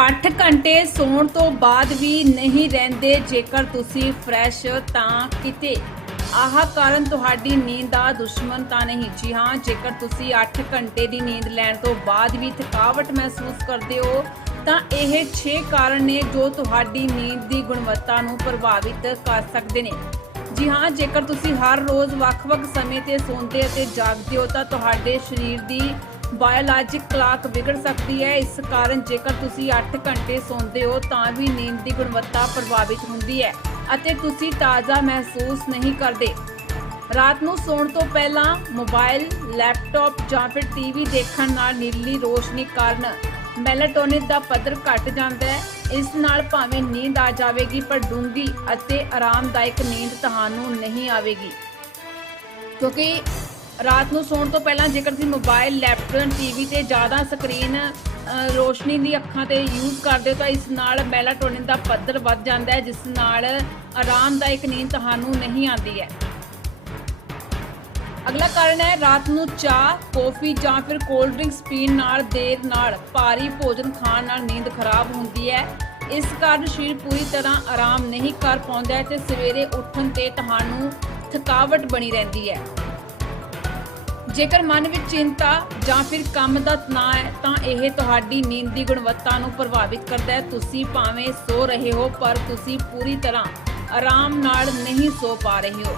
8 ਘੰਟੇ ਸੌਣ ਤੋਂ ਬਾਅਦ ਵੀ ਨਹੀਂ ਰਹਿੰਦੇ। ਜੇਕਰ ਤੁਸੀਂ ਫਰੈਸ਼ ਤਾਂ ਕਿਤੇ। ਆਹ ਕਾਰਨ ਤੁਹਾਡੀ ਨੀਂਦ ਦਾ ਦੁਸ਼ਮਣ ਤਾਂ ਨਹੀਂ। ਜੀ ਹਾਂ, ਜੇਕਰ ਤੁਸੀਂ 8 ਘੰਟੇ ਦੀ ਨੀਂਦ ਲੈਣ ਤੋਂ ਬਾਅਦ ਵੀ ਥਕਾਵਟ ਮਹਿਸੂਸ ਕਰਦੇ ਹੋ, ਤਾਂ ਇਹ 6 ਕਾਰਨ ਨੇ ਜੋ ਤੁਹਾਡੀ ਨੀਂਦ ਦੀ ਗੁਣਵੱਤਾ ਨੂੰ ਪ੍ਰਭਾਵਿਤ ਕਰ ਸਕਦੇ ਨੇ। ਜੀ ਹਾਂ, ਜੇਕਰ ਤੁਸੀਂ ਹਰ ਰੋਜ਼ ਵੱਖ-ਵੱਖ ਸਮੇਂ ਤੇ ਸੌਂਦੇ ਅਤੇ ਜਾਗਦੇ ਹੋ, ਤਾਂ ਤੁਹਾਡੇ ਸਰੀਰ ਦੀ ਬਾਇਓਲੋਜਿਕ ਕਲਾਕ ਵਿਗੜ ਸਕਦੀ ਹੈ। ਇਸ ਕਾਰਨ ਜੇਕਰ ਤੁਸੀਂ 8 ਘੰਟੇ ਸੌਂਦੇ ਹੋ, ਤਾਂ ਵੀ ਨੀਂਦ ਦੀ ਗੁਣਵੱਤਾ ਪ੍ਰਭਾਵਿਤ ਹੁੰਦੀ ਹੈ ਅਤੇ ਤੁਸੀਂ ਤਾਜ਼ਾ ਮਹਿਸੂਸ ਨਹੀਂ ਕਰਦੇ। ਰਾਤ ਨੂੰ ਸੌਣ ਤੋਂ ਪਹਿਲਾਂ ਮੋਬਾਈਲ, ਲੈਪਟਾਪ ਜਾਂ ਫਿਰ ਟੀਵੀ ਦੇਖਣ ਨਾਲ ਨੀਲੀ ਰੋਸ਼ਨੀ ਕਾਰਨ ਮੈਲਾਟੋਨਿਨ ਦਾ ਪੱਧਰ ਘਟ ਜਾਂਦਾ ਹੈ। ਇਸ ਨਾਲ ਭਾਵੇਂ ਨੀਂਦ ਆ ਜਾਵੇਗੀ, ਪਰ ਡੂੰਘੀ ਅਤੇ ਆਰਾਮਦਾਇਕ ਨੀਂਦ ਤੁਹਾਨੂੰ ਨਹੀਂ ਆਵੇਗੀ। ਕਿਉਂਕਿ ਰਾਤ ਨੂੰ ਸੌਣ ਤੋਂ ਪਹਿਲਾਂ ਜੇਕਰ ਤੁਸੀਂ ਮੋਬਾਈਲ ਲੈਪਟਾਪ ਟੀਵੀ ਤੇ ਜ਼ਿਆਦਾ ਸਕਰੀਨ ਰੋਸ਼ਨੀ ਦੀ ਅੱਖਾਂ ਤੇ ਯੂਜ਼ ਕਰਦੇ ਹੋ ਤਾਂ ਇਸ ਨਾਲ ਮੈਲਾਟੋਨਿਨ ਦਾ ਪੱਧਰ ਵੱਧ ਜਾਂਦਾ ਹੈ, ਜਿਸ ਨਾਲ ਆਰਾਮਦਾਇਕ ਨੀਂਦ ਤੁਹਾਨੂੰ ਨਹੀਂ ਆਉਂਦੀ ਹੈ। ਅਗਲਾ ਕਾਰਨ ਹੈ ਰਾਤ ਨੂੰ ਚਾਹ ਕੌਫੀ ਜਾਂ ਫਿਰ ਕੋਲਡ ਡਰਿੰਕਸ ਪੀਣ ਨਾਲ, ਦੇਰ ਨਾਲ ਭਾਰੀ ਭੋਜਨ ਖਾਣ ਨਾਲ ਨੀਂਦ ਖਰਾਬ ਹੁੰਦੀ ਹੈ। ਇਸ ਕਾਰਨ ਸਰੀਰ ਪੂਰੀ ਤਰ੍ਹਾਂ ਆਰਾਮ ਨਹੀਂ ਕਰ ਪਾਉਂਦਾ ਹੈ ਤੇ ਸਵੇਰੇ ਉੱਠਣ ਤੇ ਤੁਹਾਨੂੰ ਥਕਾਵਟ ਬਣੀ ਰਹਿੰਦੀ ਹੈ। ਜੇਕਰ ਮਨ ਵਿੱਚ ਚਿੰਤਾ ਜਾਂ ਫਿਰ ਕੰਮ ਦਾ ਤਣਾਅ ਹੈ, ਤਾਂ ਇਹ ਤੁਹਾਡੀ ਨੀਂਦ ਦੀ ਗੁਣਵੱਤਾ ਨੂੰ ਪ੍ਰਭਾਵਿਤ ਕਰਦਾ ਹੈ। ਤੁਸੀਂ ਭਾਵੇਂ ਸੋ ਰਹੇ ਹੋ, ਪਰ ਤੁਸੀਂ ਪੂਰੀ ਤਰ੍ਹਾਂ ਆਰਾਮ ਨਾਲ ਨਹੀਂ ਸੋ ਪਾ ਰਹੇ ਹੋ।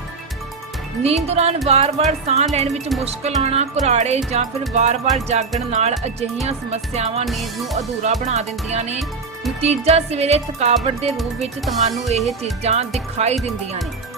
ਨੀਂਦ ਦੌਰਾਨ ਵਾਰ-ਵਾਰ ਸਾਹ ਲੈਣ ਵਿੱਚ ਮੁਸ਼ਕਲ ਆਉਣਾ, ਘੁਰਾੜੇ ਜਾਂ ਫਿਰ ਵਾਰ-ਵਾਰ ਜਾਗਣ ਨਾਲ ਅਜਿਹੀਆਂ ਸਮੱਸਿਆਵਾਂ ਨੀਂਦ ਨੂੰ ਅਧੂਰਾ ਬਣਾ ਦਿੰਦੀਆਂ ਨੇ। ਨਤੀਜਾ ਸਵੇਰੇ ਥਕਾਵਟ ਦੇ ਰੂਪ ਵਿੱਚ ਤੁਹਾਨੂੰ ਇਹ ਚੀਜ਼ਾਂ ਦਿਖਾਈ ਦਿੰਦੀਆਂ ਨੇ।